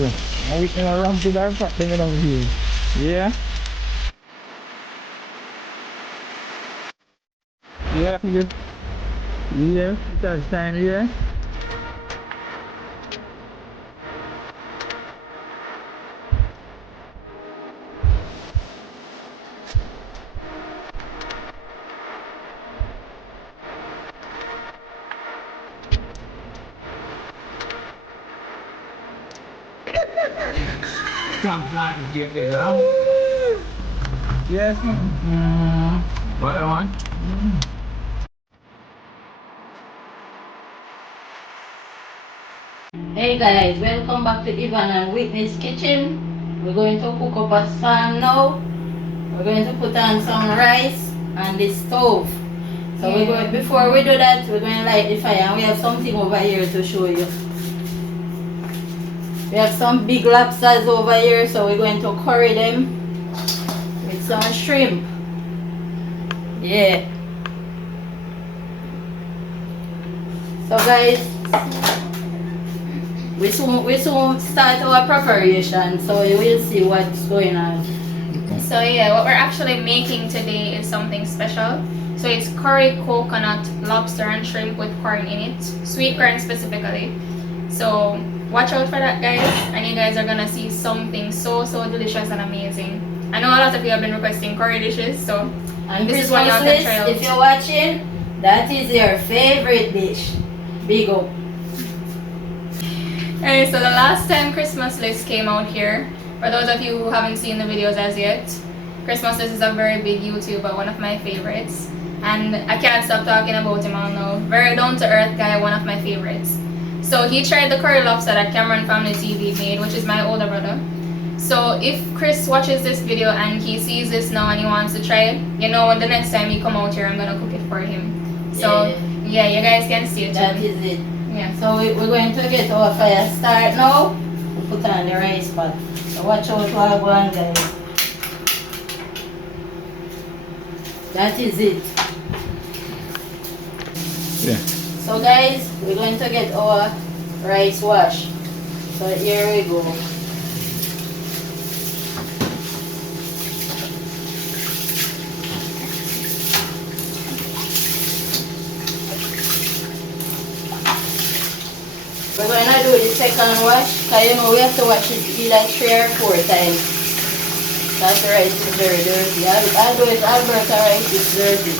Yeah. Awit na lang po dapat. Tingnan lang view. Yeah. Yeah, good. Yeah, that's time, yeah. Come on, get it out. Yes. What on? Hey guys, welcome back to Yvonne and Whitney's kitchen. We're going to cook up a salmon now. We're going to put on some rice on the stove. So we're going, before we do that, we're going to light the fire, and we have something over here to show you. We have some big lobsters over here, so we're going to curry them with some shrimp. Yeah. So guys, we soon start our preparation, so you will see what's going on. So yeah, what we're actually making today is something special. So it's curried coconut, lobster and shrimp with corn in it, sweet corn specifically. So watch out for that, guys, and you guys are gonna see something so delicious and amazing. I know a lot of you have been requesting curry dishes, so and this is what y'all can try out. If you're watching, that is your favorite dish. Big up. Alright, so the last time Christmas list came out here, for those of you who haven't seen the videos as yet, Christmas list is a very big YouTuber, one of my favorites, and I can't stop talking about him all now. Very down to earth guy, one of my favorites. So he tried the curry lobster that Cameron Family TV made, which is my older brother. So if Chris watches this video and he sees this now and he wants to try it, you know, the next time he come out here, I'm gonna cook it for him. So yeah, you guys can see it. That is it. Yeah. So we're going to get our fire start now. We'll put on the rice pot. So watch out while I go on, guys. That is it. Yeah. So guys, we're going to get our rice wash. So here we go. We're going to do the second wash, because you know we have to wash it either 3 or 4 times. That rice is very dirty. I'll do it, Alberta rice is dirty.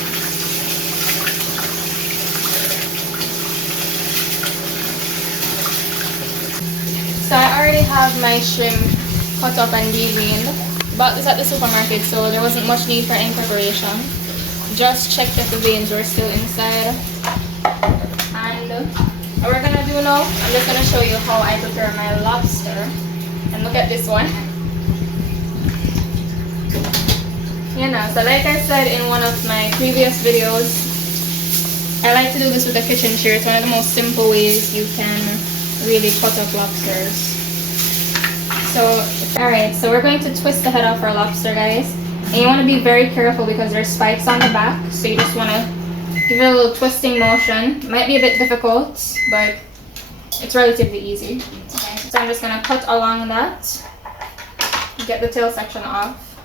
So I already have my shrimp cut up and deveined. Bought this at the supermarket, so there wasn't much need for any preparation. Just check if the veins were still inside. And what we're gonna do now, I'm just gonna show you how I prepare my lobster. And look at this one. You know, so like I said in one of my previous videos, I like to do this with a kitchen shear. It's one of the most simple ways you can really cut up lobsters. So, alright, so we're going to twist the head off our lobster, guys. And you want to be very careful because there's spikes on the back, so you just want to give it a little twisting motion. It might be a bit difficult, but it's relatively easy. Okay, so I'm just going to cut along that, get the tail section off.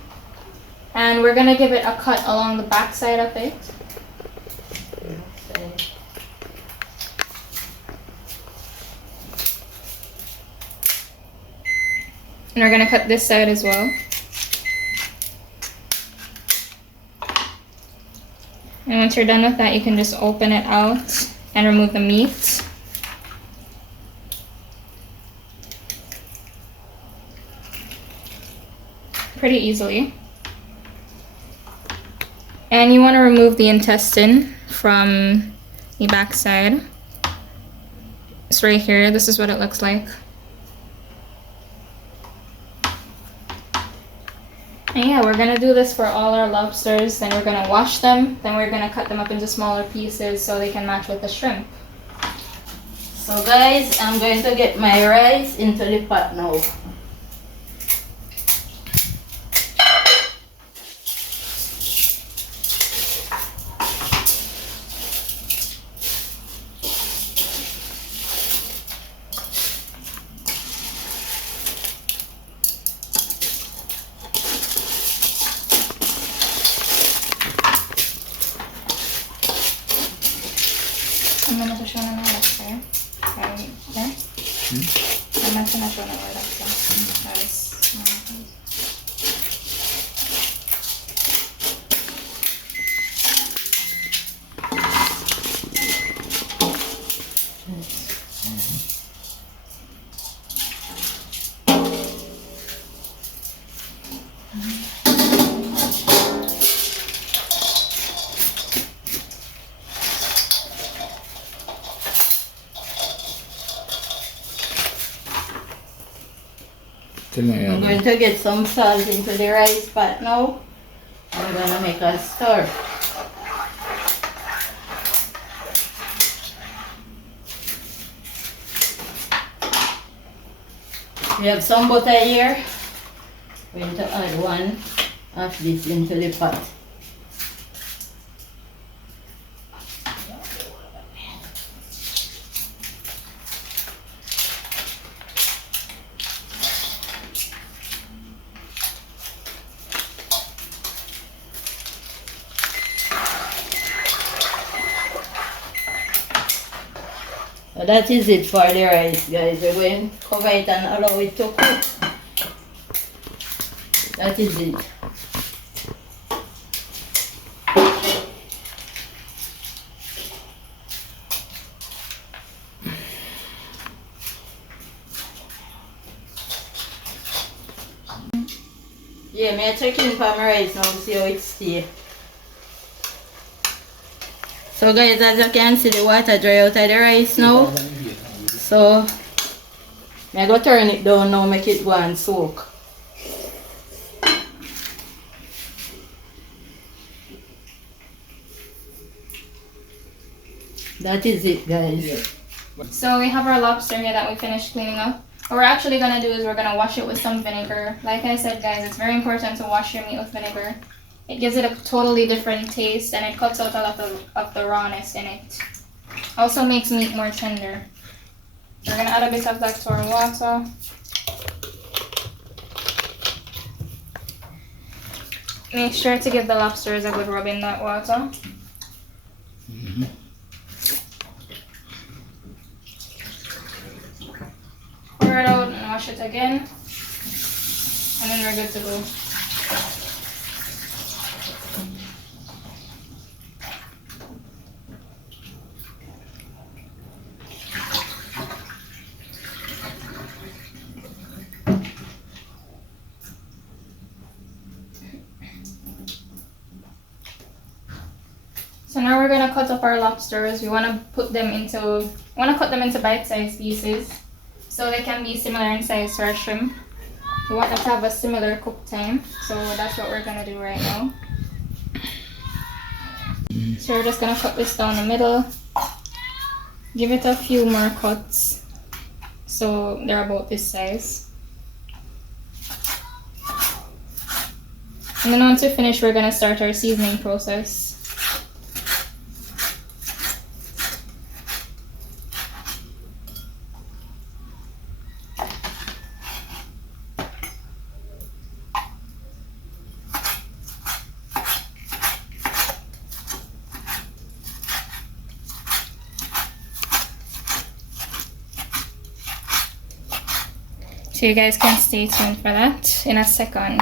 And we're going to give it a cut along the back side of it. And we're going to cut this side as well. And once you're done with that, you can just open it out and remove the meat. Pretty easily. And you want to remove the intestine from the back side. It's right here. This is what it looks like. And yeah, we're gonna do this for all our lobsters. Then we're gonna wash them. Then we're gonna cut them up into smaller pieces so they can match with the shrimp. So guys, I'm going to get my rice into the pot now. I'm going to get some salt into the rice pot now. I'm going to make a stir. We have some butter here. We're going to add one of this into the pot. So that is it for the rice, guys. We're going to cover it and allow it to cook. That is it. Yeah, me check in for my rice now to see how it stays. So guys, as you can see, the water dry out of the rice now. So I go turn it down now, make it go and soak. That is it, guys. So we have our lobster here that we finished cleaning up. What we're actually gonna do is we're gonna wash it with some vinegar. Like I said, guys, it's very important to wash your meat with vinegar. It gives it a totally different taste and it cuts out a lot of the rawness in it. Also makes meat more tender. We're gonna add a bit of that to our water. Make sure to give the lobsters a good rub in that water. Pour it out and wash it again. And then we're good to go. So now we're gonna cut up our lobsters. We wanna cut them into bite-sized pieces so they can be similar in size to our shrimp. We want them to have a similar cook time, so that's what we're gonna do right now. So we're just gonna cut this down the middle. Give it a few more cuts so they're about this size. And then once we finish, we're gonna start our seasoning process. So you guys can stay tuned for that in a second.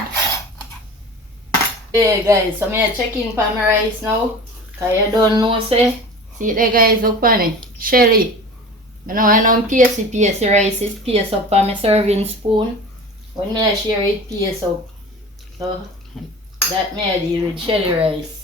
Hey guys, so I'm checking for my rice now. Cause you don't know, say. See the guys up on it. Shelly. You know, I know piece rice is piece up on my serving spoon. When me I share it piece up. So that me I deal with Shelly rice.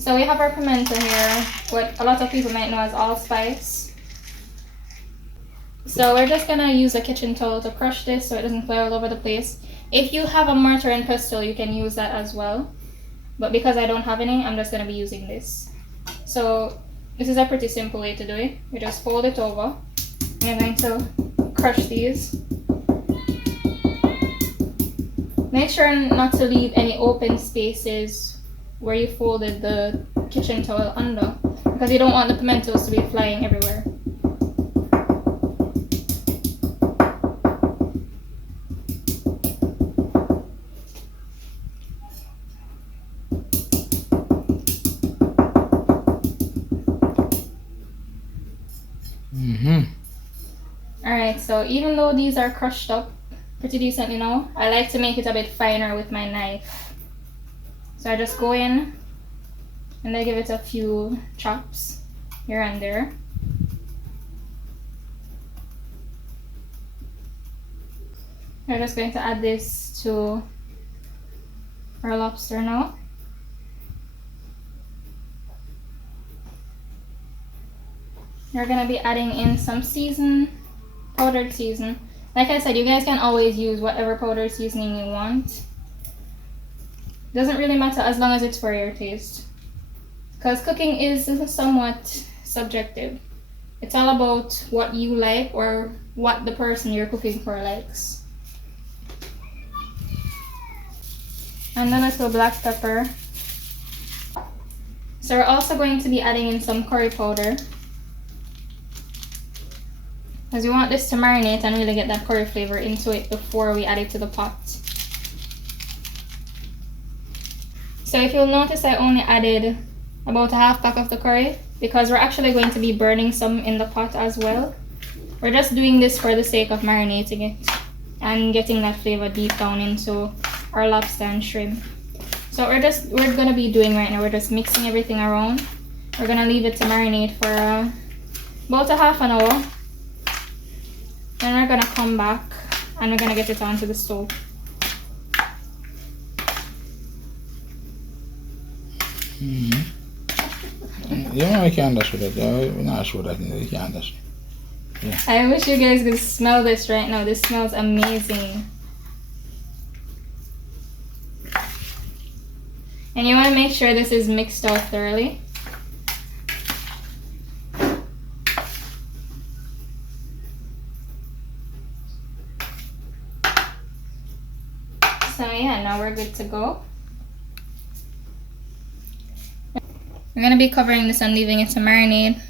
So we have our pimento here, what a lot of people might know as allspice. So we're just gonna use a kitchen towel to crush this so it doesn't fly all over the place. If you have a mortar and pestle, you can use that as well. But because I don't have any, I'm just gonna be using this. So this is a pretty simple way to do it. You just fold it over. I'm going to crush these. Make sure not to leave any open spaces where you folded the kitchen towel under, because you don't want the pimentos to be flying everywhere. Alright, so even though these are crushed up pretty decently now, I like to make it a bit finer with my knife. So I just go in and I give it a few chops here and there. We're just going to add this to our lobster now. We're going to be adding in some powdered season. Like I said, you guys can always use whatever powdered seasoning you want. Doesn't really matter as long as it's for your taste. Because cooking is somewhat subjective. It's all about what you like or what the person you're cooking for likes. And then a little black pepper. So we're also going to be adding in some curry powder, because we want this to marinate and really get that curry flavor into it before we add it to the pot. So if you'll notice, I only added about a half pack of the curry because we're actually going to be burning some in the pot as well. We're just doing this for the sake of marinating it and getting that flavor deep down into our lobster and shrimp. So we're gonna be doing right now, we're just mixing everything around. We're gonna leave it to marinate for about a half an hour. Then we're gonna come back and we're gonna get it onto the stove. Yeah, I can't dash with it. I'm not sure that you can't dash. Yeah. I wish you guys could smell this right now. This smells amazing. And you want to make sure this is mixed out thoroughly. So yeah, now we're good to go. We're going to be covering this and leaving it to marinate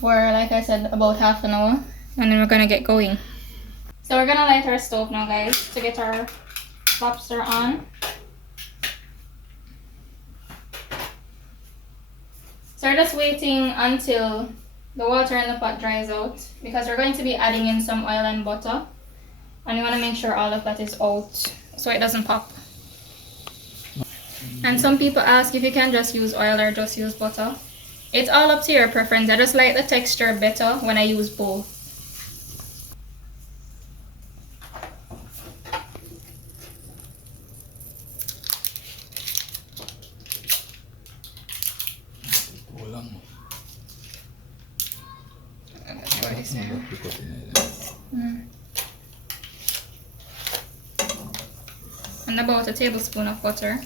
for, like I said, about half an hour. And then we're going to get going. So we're going to light our stove now, guys, to get our lobster on. So we're just waiting until the water in the pot dries out, because we're going to be adding in some oil and butter. And we want to make sure all of that is out so it doesn't pop. And some people ask if you can just use oil or just use butter. It's all up to your preference. I just like the texture better when I use both. And about a tablespoon of butter.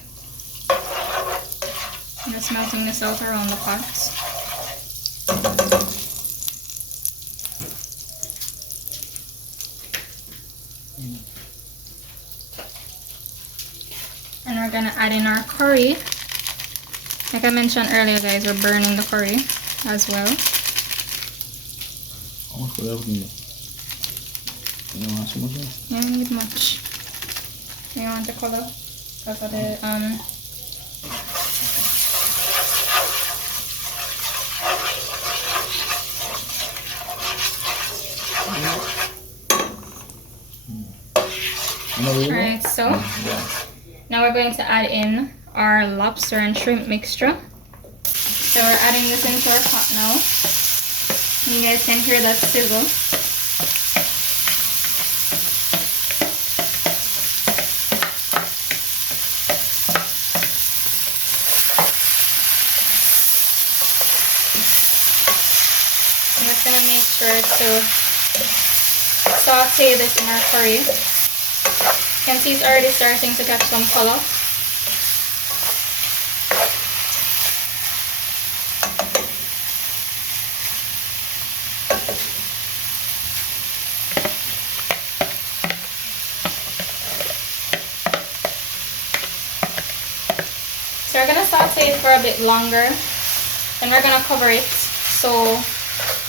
I'm just melting this out around the pot. And we're gonna add in our curry. Like I mentioned earlier, guys, we're burning the curry as well. How much would I need? You don't want so much? You don't need much. You want the color because of the Alright, so now we're going to add in our lobster and shrimp mixture. So we're adding this into our pot now. You guys can hear that sizzle. I'm just gonna make sure to saute this in our curry. You can see it's already starting to catch some color. So we're gonna saute it for a bit longer, then we're gonna cover it so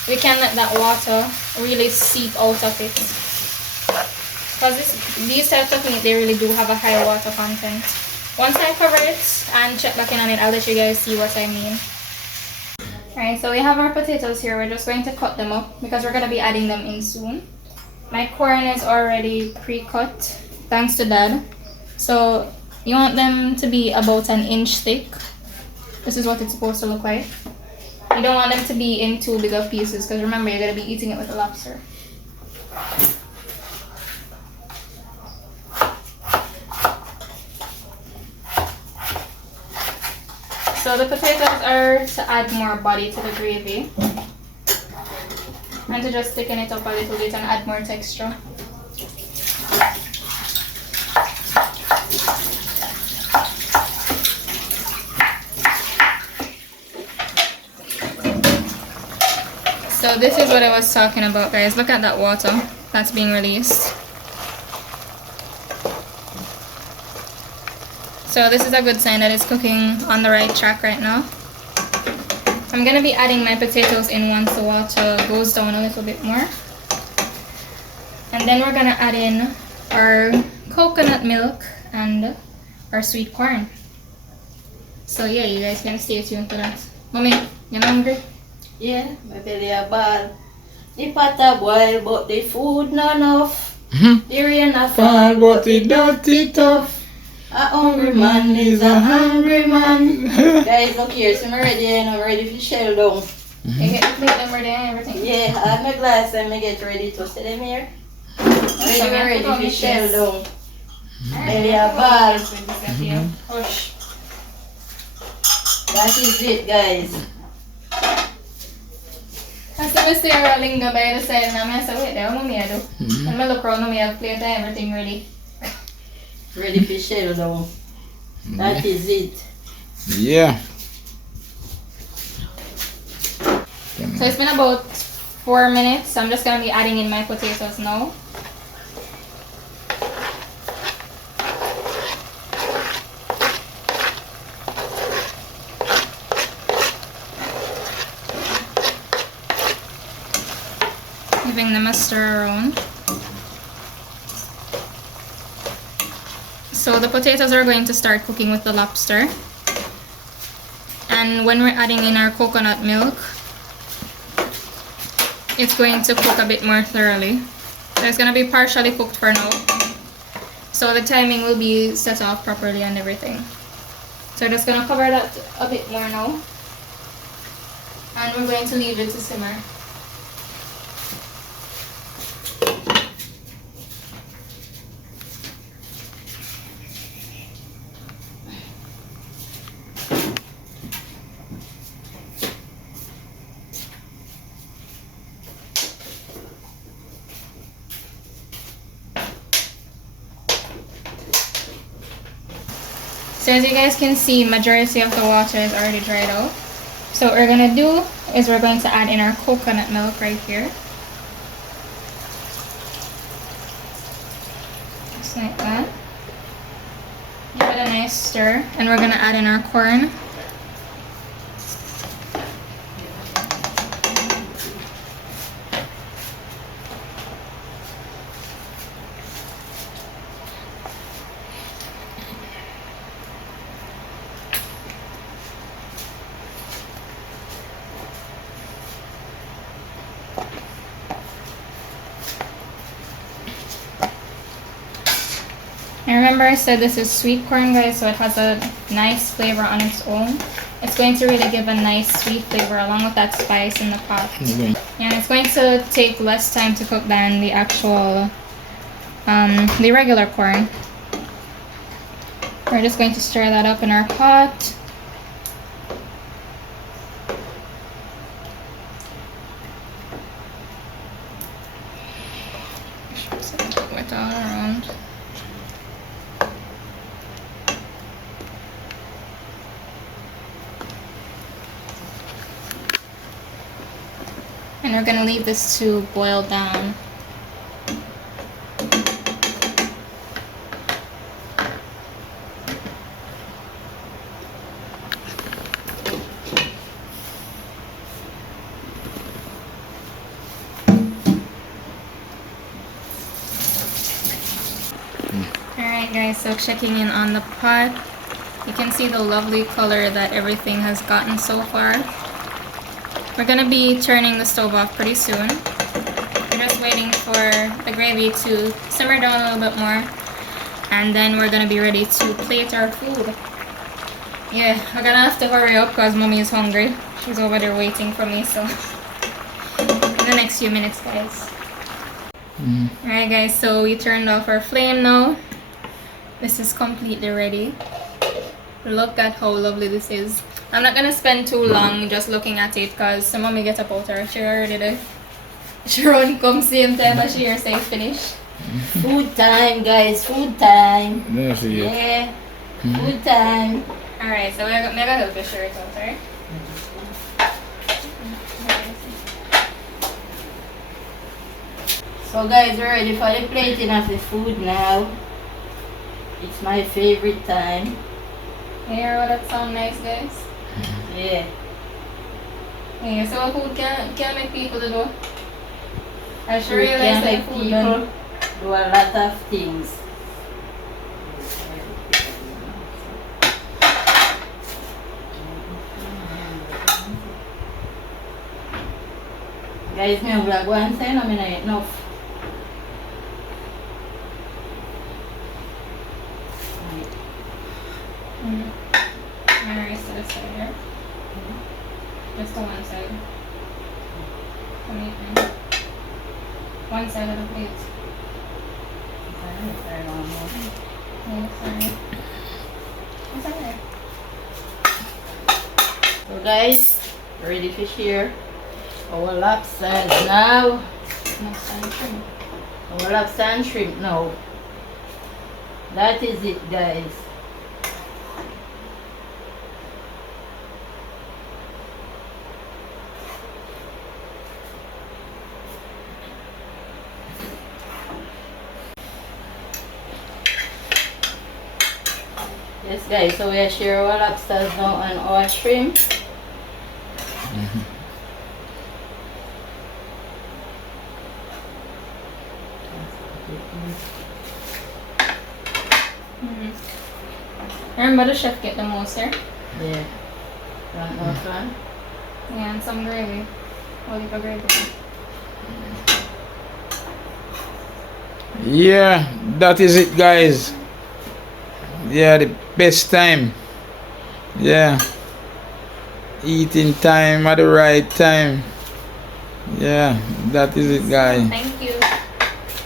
we can let that water really seep out of it. Because these types of meat, they really do have a high water content. Once I cover it and check back in on it, I'll let you guys see what I mean. Alright, so we have our potatoes here. We're just going to cut them up because we're going to be adding them in soon. My corn is already pre-cut, thanks to Dad. So you want them to be about an inch thick. This is what it's supposed to look like. You don't want them to be in too big of pieces because remember, you're going to be eating it with the lobster. So the potatoes are to add more body to the gravy and to just thicken it up a little bit and add more texture. So this is what I was talking about, guys. Look at that water that's being released. So this is a good sign that it's cooking on the right track right now. I'm going to be adding my potatoes in once the water goes down a little bit more. And then we're going to add in our coconut milk and our sweet corn. So yeah, you guys can stay tuned for that. Mommy, you hungry? Yeah, my belly a ball. The pot a boil, but the food not enough. The rain a fall, but the dirty tough. A hungry man is a hungry man. Guys, look here, so I'm ready and I'm ready for shell down. You get the plate them ready and everything? Yeah, I have my glass and I get ready to see them here. Ready for shell down. Belly a ball. Hush. That is it, guys. I said we stay around linger by the side and I said, wait there, what me I do? And I look around and I have plate and everything ready. Ready for shell down. That is it. Yeah. So it's been about 4 minutes. So I'm just going to be adding in my potatoes now. Giving them a stir around. So the potatoes are going to start cooking with the lobster. And when we're adding in our coconut milk, it's going to cook a bit more thoroughly. So it's going to be partially cooked for now. So the timing will be set off properly and everything. So I'm just going to cover that a bit more now. And we're going to leave it to simmer. So as you guys can see, majority of the water is already dried out. So what we're going to do is we're going to add in our coconut milk right here. Just like that. Give it a nice stir. And we're going to add in our corn. And remember I said this is sweet corn, guys, so it has a nice flavor on its own. It's going to really give a nice sweet flavor along with that spice in the pot. And it's going to take less time to cook than the actual, the regular corn. We're just going to stir that up in our pot. it all around. And we're gonna leave this to boil down. Alright guys, so checking in on the pot. You can see the lovely color that everything has gotten so far. We're gonna be turning the stove off pretty soon. We're just waiting for the gravy to simmer down a little bit more, and then we're gonna be ready to plate our food. Yeah, we're gonna have to hurry up because mommy is hungry. She's over there waiting for me, so in the next few minutes, guys. Alright guys, so we turned off our flame now. This is completely ready. Look at how lovely this is. I'm not gonna spend too long just looking at it because mommy get up out her chair already there. She run come same time as she say finish. Food time, guys, food time. Yeah. Food time. Alright, so we're gonna help you share it out, right? So guys, we're ready for the plating of the food now. It's my favorite time. You hear what that sound nice, guys? Yeah. Yeah, so food can make people do. I sure Food realize can that make food people do a lot of things. Guys, me vlog one time, I mean I eat enough. Alright, so this side here. Just to one side. One side of the plate. Oh, sorry. It's alright. So guys, ready to share our lobsters now. Lobster and shrimp. Our lobster and shrimp now. That is it, guys. Yes guys, so we share our lobsters now and our shrimp. Remember the chef get the most here? Yeah. Want more fun? Yeah, and some gravy. Olive gravy. Yeah, that is it, guys. Yeah, the best time. Yeah, eating time at the right time. Yeah, that is it, guys. Thank you.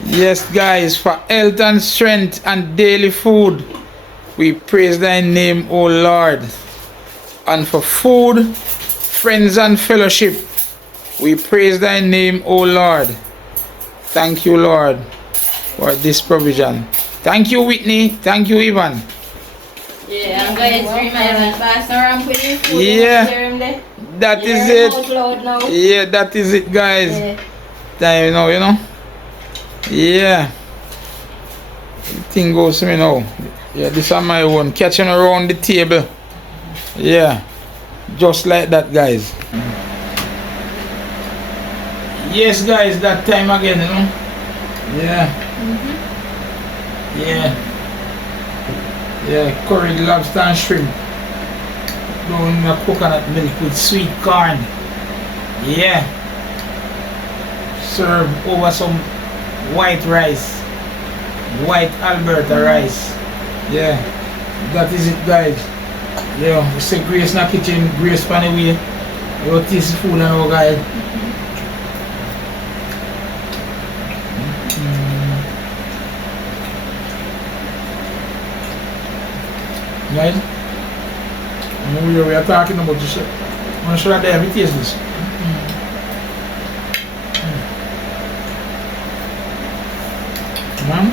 Yes, guys, for health and strength and daily food, we praise thy name, O Lord. And for food, friends and fellowship, we praise thy name, O Lord. Thank you, Lord, for this provision. Thank you, Whitney. Thank you, Yvonne. Yeah, and guys, remember, pass around with your food. Yeah. Hear him there? That Hear is him it. out loud now. Yeah, that is it, guys. Yeah. Time now, you know. Yeah. The thing goes to me now. Yeah, this is my one. Catching around the table. Yeah. Just like that, guys. Yes, guys, that time again, you know. Yeah. Yeah. Yeah, curried lobster and shrimp. Doing the coconut milk with sweet corn. Yeah. Serve over some white rice. White Alberta rice. Yeah. That is it, guys. Yeah, we say Grace in the kitchen, Grace pan away. You taste the food now, guys. Guys, we are talking about this. I'm going to show you there, taste this. Ma'am?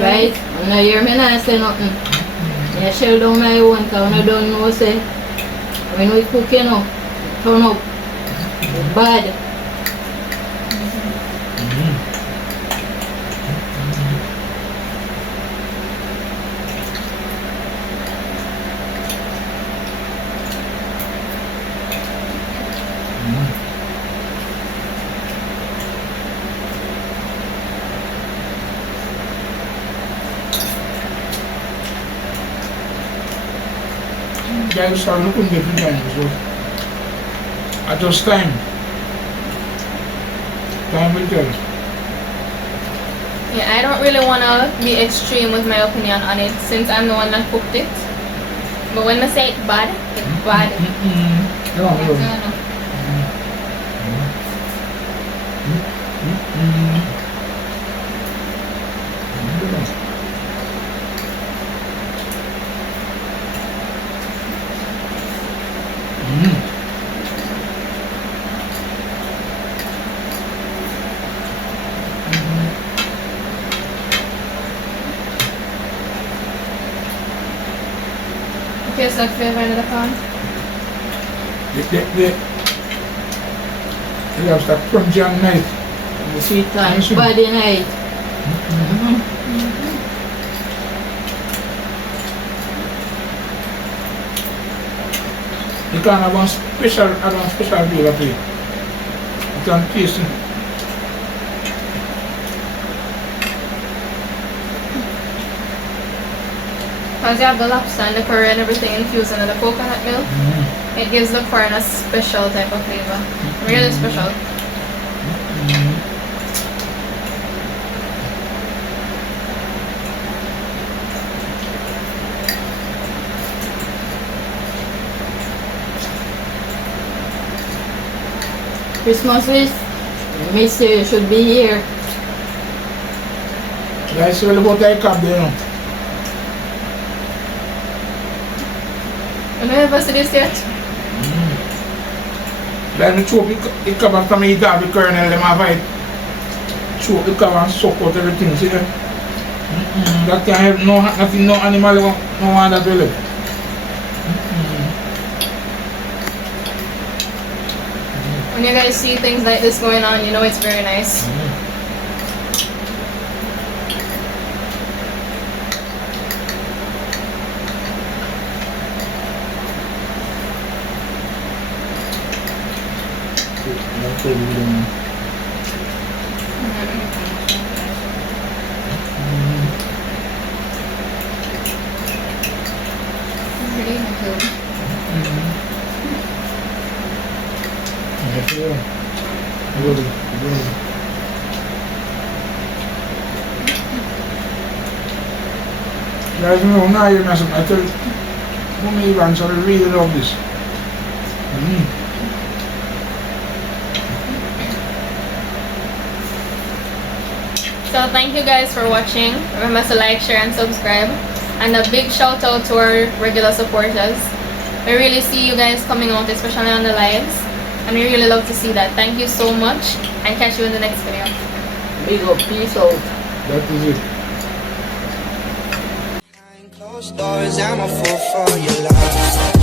Right? When I hear me not say nothing. I shell down my own because when I don't know say when we cook you know, turn up. It's bad. Guys are looking different times, so adjust time. Time will tell. Yeah, I don't really want to be extreme with my opinion on it since I'm the one that cooked it. But when I say it's bad, it's bad. Tastes like flavor in the pan. It has that crunchy and nice. Sweet and body night. You can have one special flavor to it. You can taste it. Because you have the lobster and the curry and everything infused into the coconut milk, it gives the corn a special type of flavor. Really special. Christmas wish, miss you should be here. Guys, all about that cup there, you know. You never see this yet? Let me chop the cup after me eat out the kernel, them have it. Chop the cup and suck out everything, see that? That can help nothing, no animal, no one that will live. When you guys see things like this going on, you know it's very nice. Guys, you know, now you're messing. I tell Mommy Yvonne, so I really love this. So thank you guys for watching. Remember to like, share and subscribe. And a big shout out to our regular supporters. We really see you guys coming out, especially on the lives. And we really love to see that. Thank you so much and catch you in the next video. Big up, peace out. That is it. Closed doors, I'm a fool for your love.